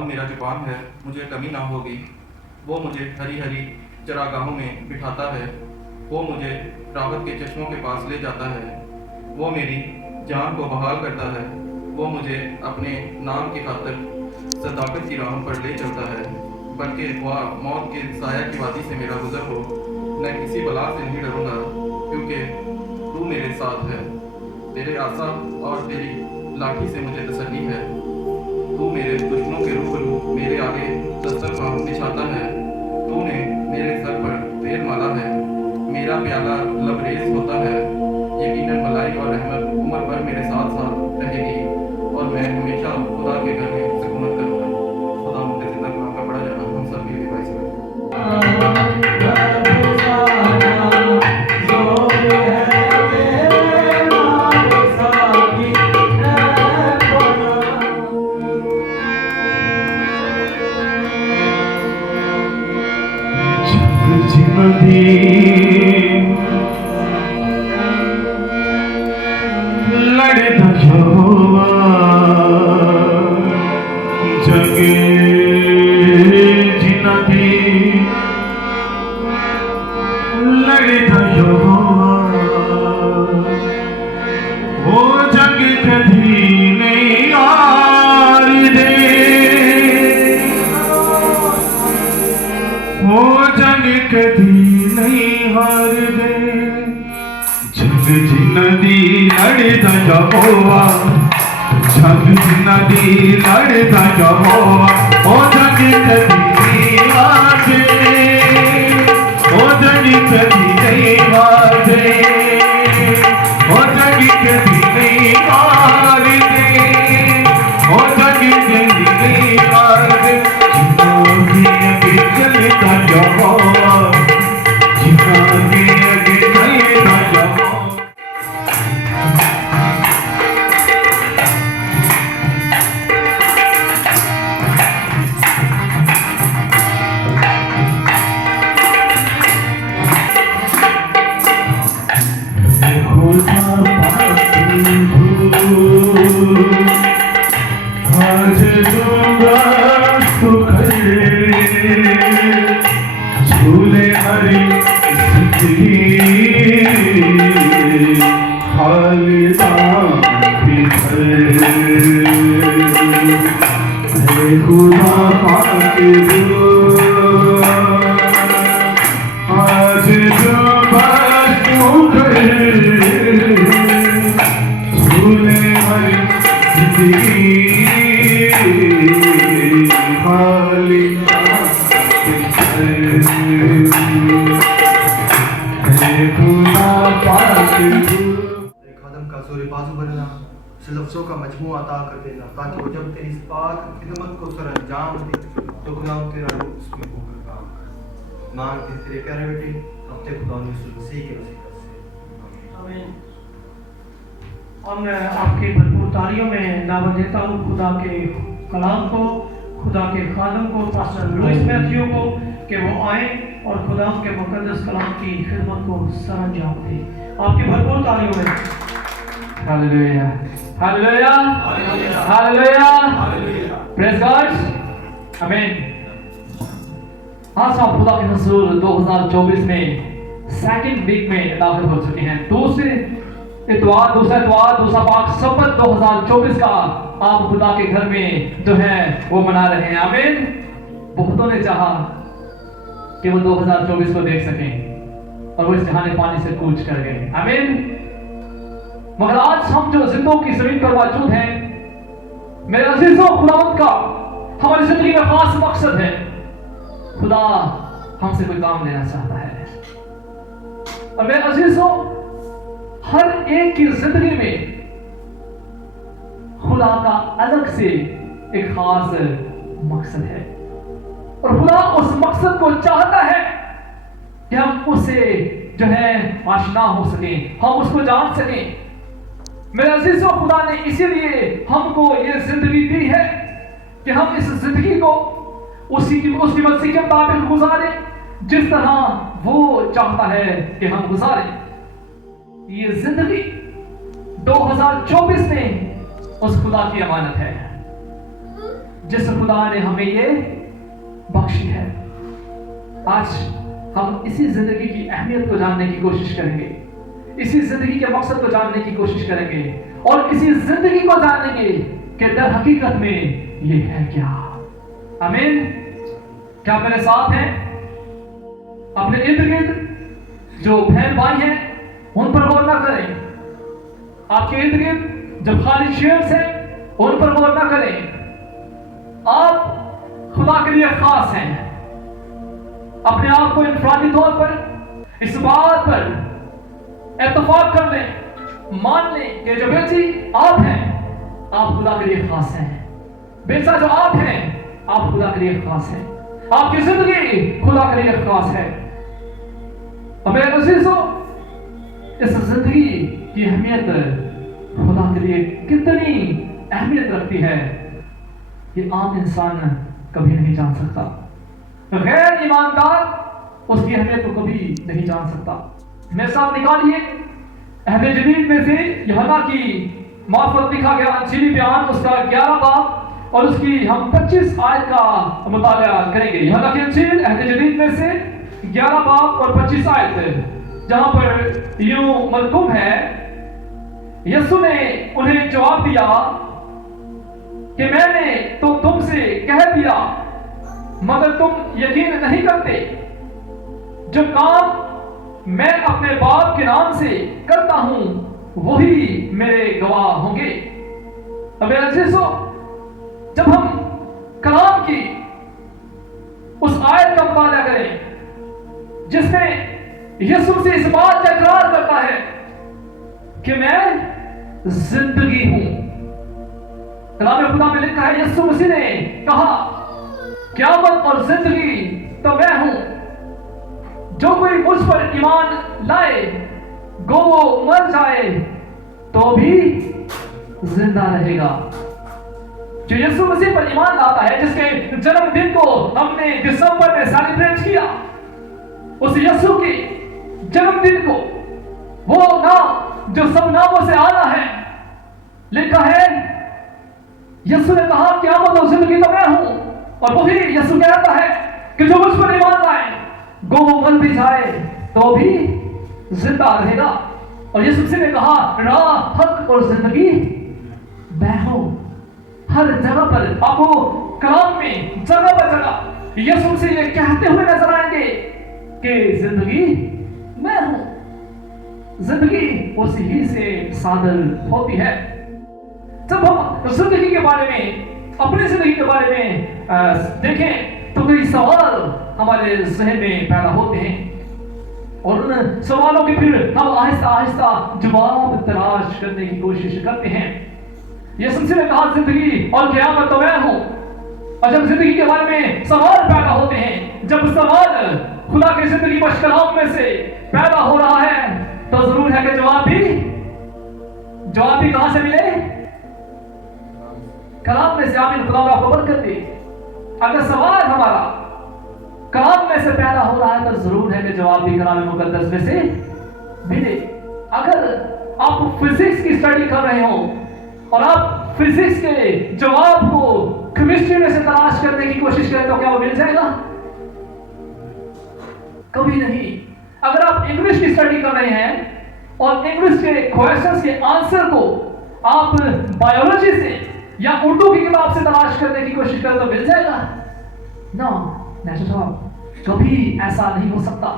مول میرا جو پان ہے مجھے کمی نہ ہوگی۔ وہ مجھے ہری ہری چراگاہوں میں بٹھاتا ہے، وہ مجھے راحت کے چشموں کے پاس لے جاتا ہے، وہ میری جان کو بحال کرتا ہے، وہ مجھے اپنے نام کی خاطر صداقت کی راہوں پر لے چلتا ہے۔ بلکہ وہ موت کے سایہ کی وادی سے میرا گزر ہو، میں کسی بلا سے نہیں ڈروں گا، کیونکہ تو میرے ساتھ ہے۔ تیرے عصا اور تیری لاٹھی سے مجھے تسلی ہے۔ تو میرے دشمنوں کے روبرو میرے آگے دسترخواں بچھاتا ہے۔ تو نے میرے سر پر تیل مالا ہے، میرا پیالہ لبریز ہوتا ہے۔ یقیناً بھلائی اور رحمت عمر بھر میرے ساتھ ساتھ رہے گی، اور میں ہمیشہ خدا کے گھر میں سکونت کروں گا۔ خدا مجھے زندہ کلام کا پڑھا جانا ہم سب کے لیے باعث ہے۔ لڑتا یہوہ جنگ جنتی، لڑتا یہوہ وہ جنگ کبھی نہیں ہار دے، وہ جنگ کبھی نہیں ہار دے۔ جنگ جنتی لڑتا یہوہ، جنگ جنتی لڑتا یہوہ، وہ جنگ کبھی نہیں ہار دے، وہ جنگ کبھی نہیں ہار دے، وہ جنگ کبھی نہیں ہار دے، وہ جنگ کبھی نہیں ہار دے۔ جنوں کی اگے چلتا یہوہ، جنوں کی اگے چلتا یہوہ۔ آج دونگا سکھر جھولے ہری زندگی، خالدان بھر اے خدا پاک دو، آج دونگا سکھر جھولے ہری زندگی، خادم کا زور بازو بننا، سے لفظوں کا مجموعہ عطا کر دینا، تاکہ وہ جب تیری اس پاک خدمت کو سر انجام دے تو خدا تیرا روح اس میں ہو کر کام مانگتے تیرے پیارے بیٹے اپنے خدا یسوع مسیح کے وسیلہ سے آمین۔ اور میں آپ کی بھرپور تالیوں میں دعوت دیتا ہوں خدا کے کلام کو، خدا کے خادم کو، پاسٹر لوئس میتھیو کو، کہ وہ آئیں اور خدا کے مقدس کلام کی خدمت کو سر انجام دیں۔ آپ کی بھرپور تالیوں میں ہاللویا ہاللویا ہاللویا، پریز گاڈ، آمین۔ آج آپ خدا کے حضور 2024 میں سیکنڈ ویک میں داخل ہو چکے ہیں۔ دوسرا اتوار، دوسرا پاک سبت 2024 کا آپ خدا کے گھر میں جو ہے وہ منا رہے ہیں، آمین۔ بہتوں نے چاہا کہ وہ 2024 کو دیکھ سکیں اور وہ اس جہان پانی سے کوچ کر گئے، آمین۔ مگر آج ہم جو زندوں کی زمین پر موجود ہیں، میرے عزیزوں، خداوند کا ہماری زندگی میں خاص مقصد ہے۔ خدا ہم سے کوئی کام لینا چاہتا ہے، اور میرے عزیزوں، ہر ایک کی زندگی میں خدا کا الگ سے ایک خاص مقصد ہے، اور خدا اس مقصد کو چاہتا ہے کہ ہم اسے جو ہے آشنا ہو سکیں، ہم اس کو جان سکیں۔ میرے عزیزوں، خدا نے اسی لیے ہم کو یہ زندگی دی ہے کہ ہم اس زندگی کو اس کی مرضی کے مطابق گزاریں، جس طرح وہ چاہتا ہے کہ ہم گزاریں۔ یہ زندگی 2024 میں اس خدا کی امانت ہے जिस खुदा ने हमें ये बख्शी है। आज हम इसी जिंदगी की अहमियत को जानने की कोशिश करेंगे, इसी जिंदगी के मकसद को जानने की कोशिश करेंगे और इसी जिंदगी को जानेंगे कि दर हकीकत में ये है क्या। आमीन। क्या मेरे साथ हैं? अपने इर्द गिर्द जो बहन भाई हैं उन पर गौर ना करें, आपके इर्द गिर्द जो खाली चेयर्स हैं उन पर गौर ना करें। आप खुदा के लिए खास हैं। अपने आप को इनफरादी तौर पर इस बात पर इत्तेफाक कर लें, मान लें कि जो बेटी आप हैं आप खुदा के लिए खास हैं, बेटा जो आप हैं आप खुदा के लिए खास हैं, आपकी जिंदगी खुदा के लिए खास है। और मेरे अजीजों, इस जिंदगी की अहमियत खुदा के लिए कितनी अहमियत रखती है ये आम इंसान कभी नहीं जान सकता। गैर ईमानदार उसकी अहमियत को कभी नहीं जान सकता। मेरे साथ निकालिए अहद जदीद में से यूहन्ना की मार्फत लिखा गया अंजीली बयान, उसका 11 बाब और उसकी हम 25 आयत का मुताला करेंगे। यूहन्ना की अंजील अहद जदीद में से 11 बाब और 25 आयत, जहां पर यूं मज़कूर है, यीशु ने उन्हें जवाब दिया कि मैंने तो तुमसे कह दिया मगर तुम यकीन नहीं करते। जो काम मैं अपने बाप के नाम से करता हूं वही मेरे गवाह होंगे। अब अजीजों, जब हम कलाम की उस आयत का मुताला करें जिसमें यीशु से इस बात का इकरार करता है कि मैं जिंदगी हूं। कलाम खुदा में लिखा है, यीशु मसीह ने कहा क़यामत और जिंदगी तो मैं हूं, जो कोई मुझ पर ईमान लाए गो वो मर जाए तो भी जिंदा रहेगा। जो यीशु मसीह पर ईमान लाता है, जिसके जन्मदिन को हमने दिसंबर में सेलिब्रेट किया, उस यीशु के जन्मदिन को, वो नाम जो सब नामों से आला है, लिखा है यीशु ने कहा क़यामत और जिंदगी तो मैं हूं। और वही यीशु कहता है कि जो मुझ पर ईमान लाए गो वो मर भी जाए तो भी जिंदा रहेगा। और यीशु ने कहा राह, हक और जिंदगी मैं हूं। हर जगह पर आपको कलाम में जगह पर जगह यीशु से ये कहते हुए नजर आएंगे कि जिंदगी मैं हूं। जिंदगी उसी ही से सादर होती है। जब हम जिंदगी के बारे में, अपनी जिंदगी के बारे में देखें तो कई सवाल हमारे जहन में पैदा होते हैं और उन सवालों के फिर हम आहिस्ता आहिस्ता जवाब तलाश करने की कोशिश करते हैं। यीशु ने कहा जिंदगी और क़यामत तो मैं हूं। और जब जिंदगी के बारे में सवाल पैदा होते हैं, जब सवाल खुदा की जिंदगी बश कलाम में से पैदा हो रहा है, तो जरूर है कि जवाब भी कहां से मिले? कलाम में से। आमीन। खुदा आपको बरकत दे। अगर सवाल हमारा कलाम में से पैदा हो रहा है तो जरूर है कि जवाब भी कलाम मुकद्दस में से मिले। अगर आप फिजिक्स की स्टडी कर रहे हो और आप फिजिक्स के जवाब को केमिस्ट्री में से तलाश करने की कोशिश करें तो क्या वो मिल जाएगा? कभी नहीं। अगर आप इंग्लिश की स्टडी कर रहे हैं और इंग्लिश के क्वेश्चंस के आंसर को आप बायोलॉजी से या उर्दू की किताब से तलाश करने की कोशिश करें तो मिल जाएगा? नो, कभी ऐसा नहीं हो सकता।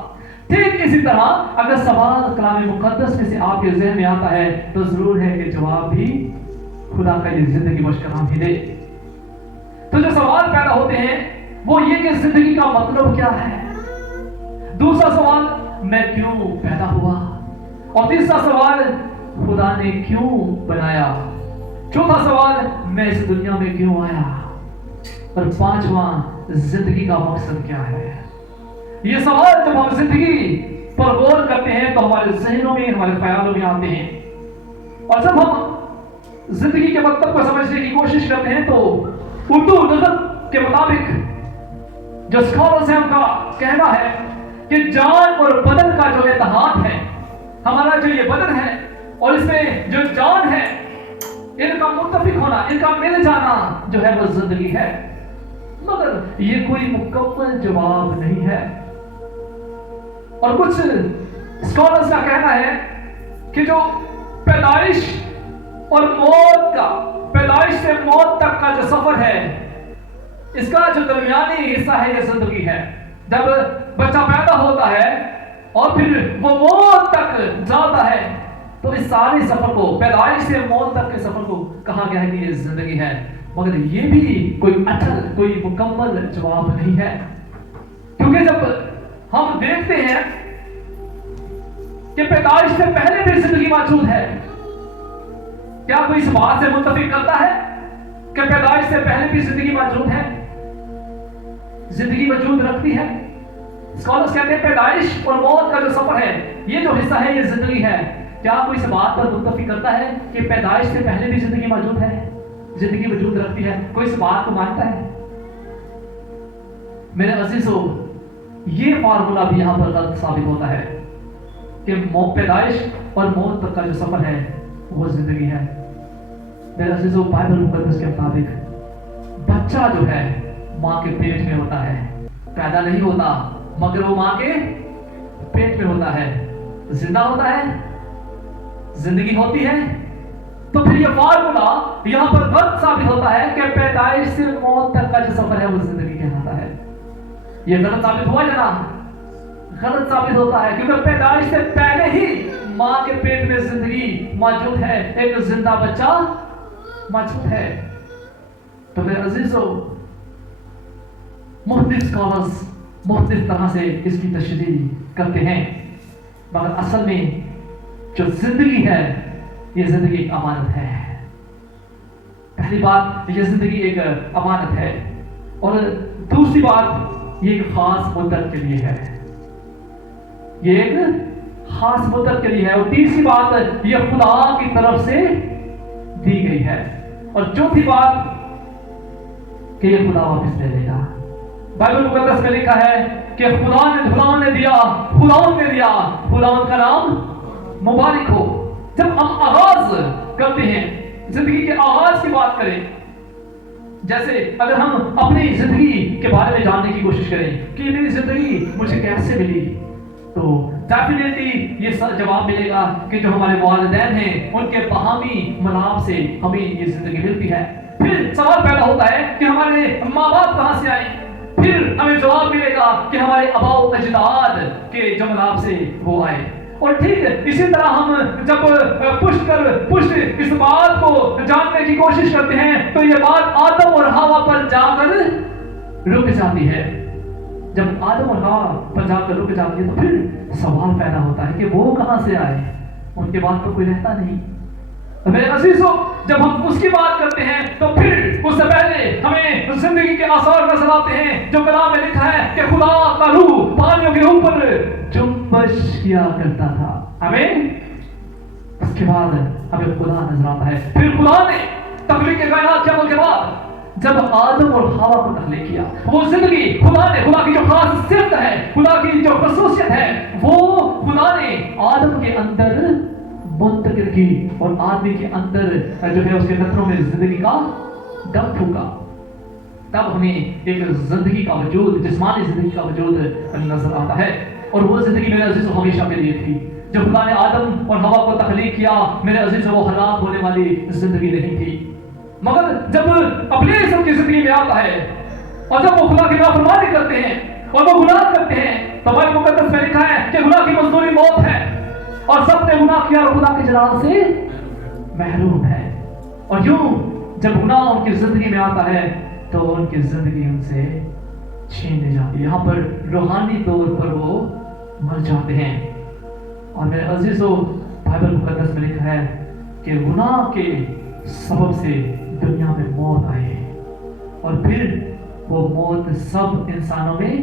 ठीक इसी तरह अगर सवाल कलाम मुकद्दस में से आपके ज़हन में आता है तो जरूर है कि जवाब भी खुदा का ये जिंदगी बश कलाम ही दे। तो जो सवाल पैदा होते हैं वो ये कि जिंदगी का मतलब क्या है। दूसरा सवाल, मैं क्यों पैदा हुआ। और तीसरा सवाल, खुदा ने क्यों बनाया। चौथा सवाल, मैं इस दुनिया में क्यों आया। और पांचवा, जिंदगी का मकसद क्या है। ये सवाल जब हम जिंदगी पर गौर करते हैं तो हमारे जहनों में, हमारे ख्यालों में आते हैं। और जब हम जिंदगी के मतलब को समझने की कोशिश करते हैं तो उर्दू नज़र के मुताबिक जो स्कॉलर्स हैं उनका कहना है कि जान और बदन का जो इत्तेहाद है, हमारा जो ये बदन है और इसमें जो जान है, इनका मुत्तफिक होना, इनका मिल जाना जो है वो जिंदगी है। मगर ये कोई मुकम्मल जवाब नहीं है। और कुछ स्कॉलर्स का कहना है कि जो पैदाइश और मौत का, पैदाइश से मौत तक का जो सफर है, इसका जो दरमियानी हिस्सा है ये जिंदगी है। जब बच्चा पैदा होता है और फिर वो मौत तक जाता है, तो इस सारे सफर को, पैदाइश से मौत तक के सफर को कहा गया है कि ये जिंदगी है। मगर ये भी कोई अटल, कोई मुकम्मल जवाब नहीं है। क्योंकि जब हम देखते हैं कि पैदाइश से पहले भी जिंदगी मौजूद है, क्या कोई इस बात से मुत्तफिक करता है कि पैदाइश से पहले भी जिंदगी मौजूद है, जिंदगी वजूद रखती है? स्कॉलर्स कहते हैं पैदाइश और मौत का जो सफर है, ये जो हिस्सा है ये जिंदगी है। क्या कोई इस बात पर मुत्तफिक करता है कि पैदाइश से पहले भी जिंदगी मौजूद है, जिंदगी वजूद रखती है? कोई इस बात को मानता है? मेरे अजीजों, ये फार्मूला भी यहां पर गलत साबित होता है कि पैदाइश और मौत तक का जो सफर है वो जिंदगी है। मेरे अजीजों, बाइबल मुकद्दस के मुताबिक बच्चा जो है मां के पेट में होता है, पैदा नहीं होता मगर वो मां के पेट में होता है, जिंदा होता है, जिंदगी होती है। तो फिर ये फार्मूला यहां पर गलत साबित होता है कि पैदाइश से मौत तक का जो सफर है वो जिंदगी कहलाता है। ये गलत साबित हुआ जना, गलत साबित होता है, क्योंकि पैदाइश से पहले ही मां के पेट में जिंदगी मौजूद है, एक जिंदा बच्चा मौजूद है। तो मेरे अजीजों, मुख्तलिफ स्कॉलर्स मुख्तलिफ तरह से इसकी तशरीह करते हैं, मगर असल में जो जिंदगी है ये जिंदगी एक अमानत है। पहली बात, ये जिंदगी एक अमानत है, और दूसरी बात ये एक खास मुद्दत के लिए है, ये एक खास मुद्दत के लिए है, और तीसरी बात ये खुदा की तरफ से दी गई है, और चौथी बात कि ये खुदा वापस ले लेगा। बाइबल मुकद्दस में लिखा है कि खुदा ने दिया, खुदा का नाम मुबारक हो। जब हम आगाज करते हैं, जिंदगी के आगाज की बात करें, जैसे अगर हम अपनी जिंदगी के बारे में जानने की कोशिश करें कि मेरी जिंदगी मुझे कैसे मिली, तो डेफिनेटली ये जवाब मिलेगा कि जो हमारे वालिदैन हैं उनके बहामी मनाब से हमें ये जिंदगी मिलती है। फिर सवाल पैदा होता है कि हमारे माँ बाप कहां से आए, फिर हमें जवाब मिलेगा कि हमारे आबाओ अजदाद के जो मनाब से वो आए। और ठीक इसी तरह हम जब पुष्ट इस बात को जानने की कोशिश करते हैं तो ये बात आदम और हवा पर जाकर रुक जाती है। जब आदम और हवा पर जाकर रुक जाती है तो फिर सवाल पैदा होता है कि वो कहां से आए, उनके बाद तो कोई रहता नहीं। तो मेरे अजीजों, जब हम उसकी बात करते हैं तो फिर उससे पहले हमें जिंदगी के आसार नजर आते हैं, जो कलाम में लिखा है कि खुदा का रूह पानियों के ऊपर जुम्बश किया करता था। आमीन। उसके बाद हमें खुदा नजर आता है। फिर खुदा ने तख्लीक के कायनात के अमल के बाद जब आदम और हवा को तख्लीक किया, वो जिंदगी खुदा की जो खास सिफत है, खुदा की जो खसूसियत है, वो खुदा ने आदम के अंदर मुंतकिल की और आदमी के अंदर जो है उसके नथनों में जिंदगी का दम फूका। तब हमें एक जिंदगी का वजूद, जिस्मानी जिंदगी का वजूद नजर आता है। और वो जिंदगी मेरे अजीजों हमेशा के लिए थी। जब खुदा ने आदम और हवा को तख्लीक किया, मेरे अजीजों, वो हलाक होने वाली जिंदगी नहीं थी। मगर जब अपने सबकी जिंदगी में आता है और जब वो खुदा की नाफरमानी करते हैं और वो गुनाह करते हैं, तो बाइबल मुकद्दस में लिखा है कि गुनाह की मजदूरी मौत है, और सबने गुनाह किया और खुदा के जलाल से महरूम है। और यूं जब गुनाह उनकी जिंदगी में आता है तो उनकी जिंदगी उनसे छीन ली जाती है। यहाँ पर रूहानी तौर पर वो मर जाते हैं। और मेरे अजीजों, बाइबल मुकद्दस में लिखा है कि गुनाह के सबब से दुनिया में मौत आई, और फिर वो मौत सब इंसानों में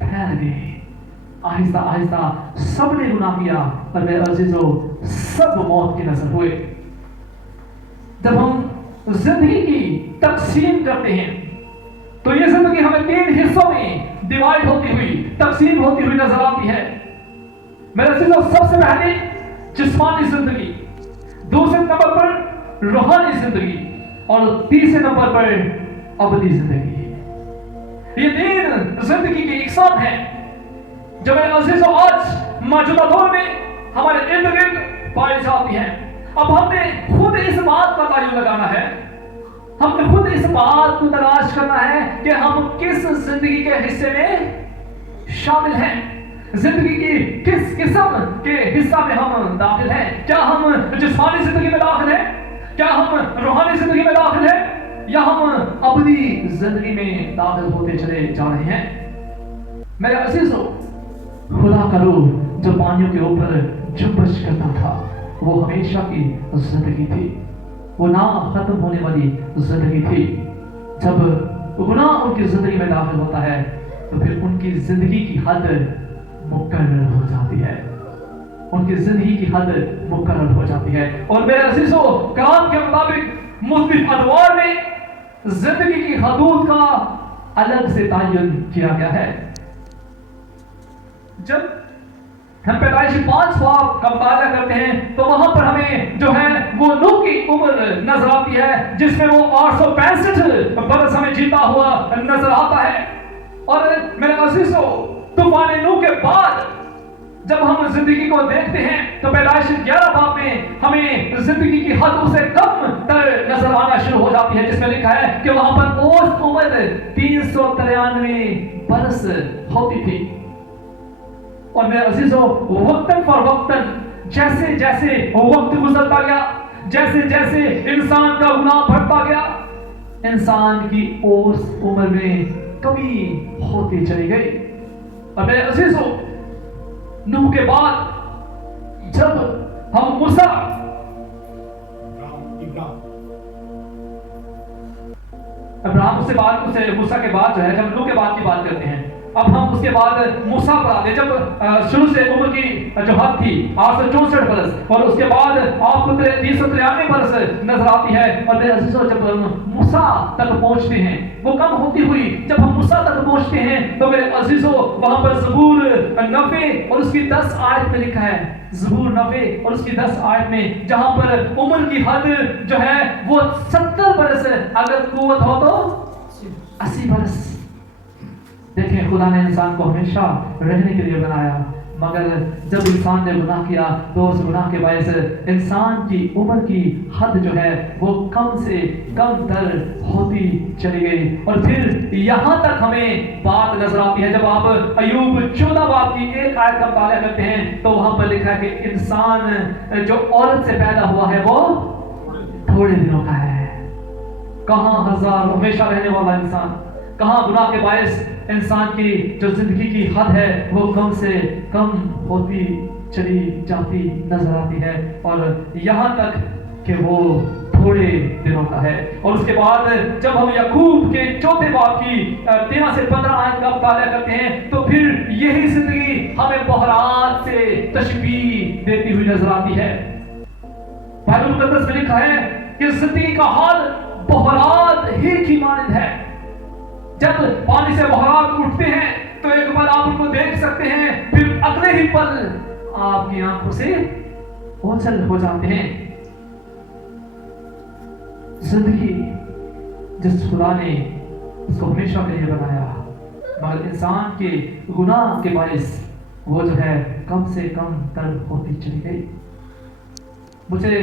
फैल गई। आहिस्ता आहिस्ता सबने गुनाह किया और मेरे अजीजों, सब मौत की नजर हुए। जब हम जिंदगी की तकसीम करते हैं तो ये जिंदगी हमें 3 हिस्सों में डिवाइड होती हुई, तकसीम होती हुई नजर आती है। मेरे अजीजों, सबसे पहले जिस्मानी जिंदगी, दूसरे नंबर पर रूहानी जिंदगी और तीसरे नंबर पर अबदी जिंदगी। ये तीन जिंदगी की इकसाम है जो मेरे अजीजों आज मौजूदा दौर में हमारे इर्द गिर्द पाई जाती है। अब हमने खुद इस बात का तायुन लगाना है, हमने खुद इस बात को तलाश करना है कि हम किस जिंदगी के हिस्से में शामिल हैं, जिंदगी की किस किस्म के हिस्सा में हम दाखिल हैं। क्या हम जिस्मानी जिंदगी में दाखिल हैं, क्या हम रूहानी जिंदगी में दाखिल हैं, या हम अबदी जिंदगी में दाखिल होते चले जा रहे हैं। मेरे अजीजों, खुदा का रूह जो पानियों के ऊपर जुम्बश करता था वो हमेशा की जिंदगी थी, वो ना खत्म होने वाली जिंदगी थी। जब गुनाह उनकी जिंदगी में दाखिल होता है तो फिर उनकी जिंदगी की हद मुकर्रर हो जाती है, उनकी जिंदगी की हद मुकर्रर हो जाती है। और मेरे अजीजों, कलाम के मुताबिक मुख्तलिफ अदवार में जिंदगी की हदूद का अलग से तायुन किया गया है। जब हम पैदाइशी 5 बाब का मुताला करते हैं तो वहां पर हमें जो है वो नूह की उम्र नजर आती है, जिसमें वो 865 बरस हमें जीता हुआ नजर आता है। और मेरे अजीजों, तूफान नूह के बाद जब हम जिंदगी को देखते हैं तो पैदाइश 11 बाब में हमें जिंदगी की हद उससे कम तर नजर आना शुरू हो जाती है, जिसमें लिखा है कि वहां पर औसत उम्र 393 बरस होती थी। और मेरे अजीजों, वक्तन फर वक्तन जैसे जैसे वक्त गुजरता गया, जैसे जैसे इंसान का गुनाह बढ़ता गया, इंसान की औसत उम्र में कमी होती चली गई। और मेरे अजीजों, नूह के बाद जब हम मूसा अब्राहम से बाद उसे मूसा के बाद जो है, जब नूह के बाद की बात करते हैं, अब हम उसके बाद मूसा पर आते हैं। जब शुरू से उम्र की जो हद थी 864 बरस, और उसके बाद आपको 393 बरस नजर आती है। और मेरे अजीजों, जब हम मूसा तक पहुंचते हैं, वो कम होती हुई जब हम मूसा तक पहुंचते हैं तो मेरे अजीजों, वहां पर ज़बूर 90 और उसकी 10 आयत में लिखा है, ज़बूर 90 और उसकी 10 आयत में, जहां पर उम्र की हद जो है वो 70 बरस, अगर कुव्वत हो तो 80 बरस। देखें, खुदा ने इंसान को हमेशा रहने के लिए बनाया, मगर जब इंसान ने गुनाह किया तो उस गुनाह के बायस इंसान की उम्र की हद जो है वो कम से कम तर होती चली गई। और फिर यहाँ तक हमें बात नजर आती है, जब आप अय्यूब 14 बाब की 1 आयत का मुताला करते हैं तो वहां पर लिखा है कि इंसान जो औरत से पैदा हुआ है वो थोड़े दिनों का है। कहाँ हजार हमेशा रहने वाला इंसान, कहाँ गुनाह के बायस इंसान की जो जिंदगी की हद है वो कम से कम होती चली जाती नजर आती है, और यहाँ तक कि वो थोड़े दिनों का है। और उसके बाद जब हम याकूब के 4 बाब की 13 से 15 आयत का मुताला करते हैं तो फिर यही जिंदगी हमें बहरात से तशबीह देती हुई नजर आती है। बाइबल मुकद्दस में लिखा है कि जिंदगी का हाल बहरात ही की मानद है। जब पानी से बहरात उठते हैं तो एक बार आप उनको देख सकते हैं, फिर अगले ही पल आपकी आंखों से ओझल हो जाते हैं। जिंदगी जिस खुदा ने उसको हमेशा के लिए बनाया, मगर इंसान के गुनाह के बायस वो जो है कम से कम तर होती चली गई। मुझे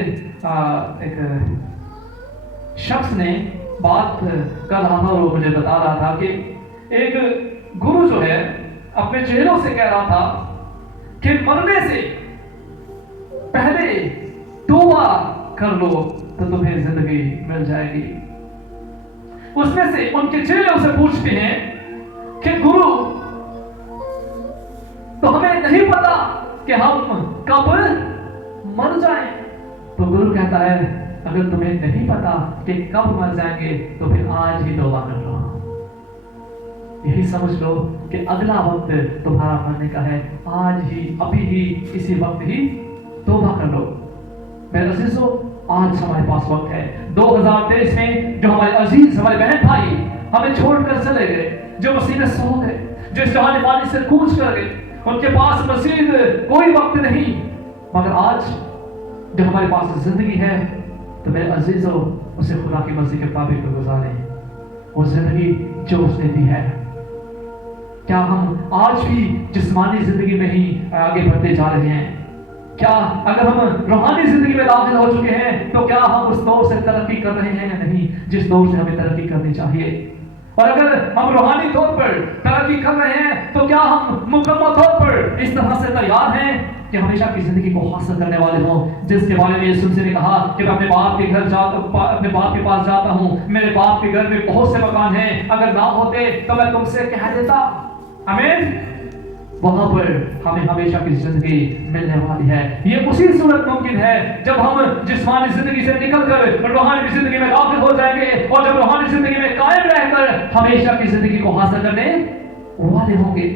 एक शख्स ने बात कर रहा था और वो मुझे बता रहा था कि एक गुरु जो है अपने चेहरों से कह रहा था कि मरने से पहले तौबा कर लो तो तुम्हें जिंदगी मिल जाएगी। उसमें से उनके चेहरों से पूछते हैं कि गुरु, तो हमें नहीं पता कि हम कब मर जाएं। तो गुरु कहता है, अगर तुम्हें नहीं पता कि कब मर जाएंगे तो फिर आज ही तौबा कर लो। यही समझ लो कि अगला वक्त तुम्हारा मरने का है, आज ही, अभी ही, इसी वक्त ही तौबा कर लो। मेरे अजीजों, आज हमारे पास वक्त है। 2023 में जो हमारे अजीज, हमारे बहन भाई हमें छोड़कर चले गए, जो मसीह सो गए, जो इस जहानी पानी से कूच कर गए, उनके पास मजीद कोई वक्त नहीं, मगर आज जो हमारे पास जिंदगी है तो मेरे अजीजों उसे खुदा की मर्जी के मुताबिक गुजारें। वो जिंदगी जो उसने दी है, क्या हम आज भी जिस्मानी जिंदगी में ही आगे बढ़ते जा रहे हैं? क्या अगर हम रूहानी जिंदगी में दाखिल हो चुके हैं तो क्या हम उस दौर से तरक्की कर रहे हैं या नहीं जिस दौर से हमें तरक्की करनी चाहिए? और अगर हम रूहानी तौर पर तरक्की कर रहे हैं तो क्या हम मुकम्मल तौर पर इस तरह से तैयार हैं कि हमेशा की जिंदगी को हासिल करने वाले हों, जिसके बारे में यीशु मसीह ने कहा कि मैं अपने बाप के घर अपने बाप के पास जाता हूँ, मेरे बाप के घर में बहुत से मकान हैं, अगर ना होते तो मैं तुमसे कह देता। आमीन। वहां पर हमें हमेशा की जिंदगी मिलने वाली है। ये उसी सूरत मुमकिन है जब हम जिस्मानी जिंदगी से निकलकर रूहानी जिंदगी में दाखिल हो जाएंगे और जब रूहानी जिंदगी में कायम रहकर हमेशा की जिंदगी को हासिल करने वाले होंगे।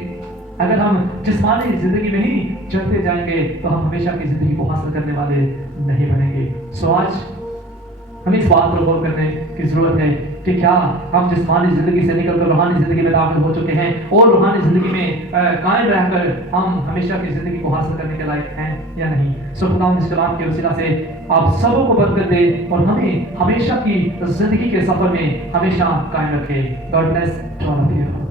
अगर हम जिस्मानी जिंदगी में ही चलते जाएंगे तो हम हमेशा की जिंदगी को हासिल करने वाले नहीं बनेंगे। सो आज हमें इस बात पर गौर करने की जरूरत है कि क्या हम जिस्मानी जिंदगी से निकलकर रूहानी जिंदगी में दाखिल हो चुके हैं और रूहानी जिंदगी में कायम रहकर हम हमेशा की जिंदगी को हासिल करने के लायक हैं या नहीं। सो खुदा इस कलाम के वसीला से आप सबों को बरकत दे और हमें हमेशा की जिंदगी के सफर में हमेशा कायम रखे। God bless to all of you.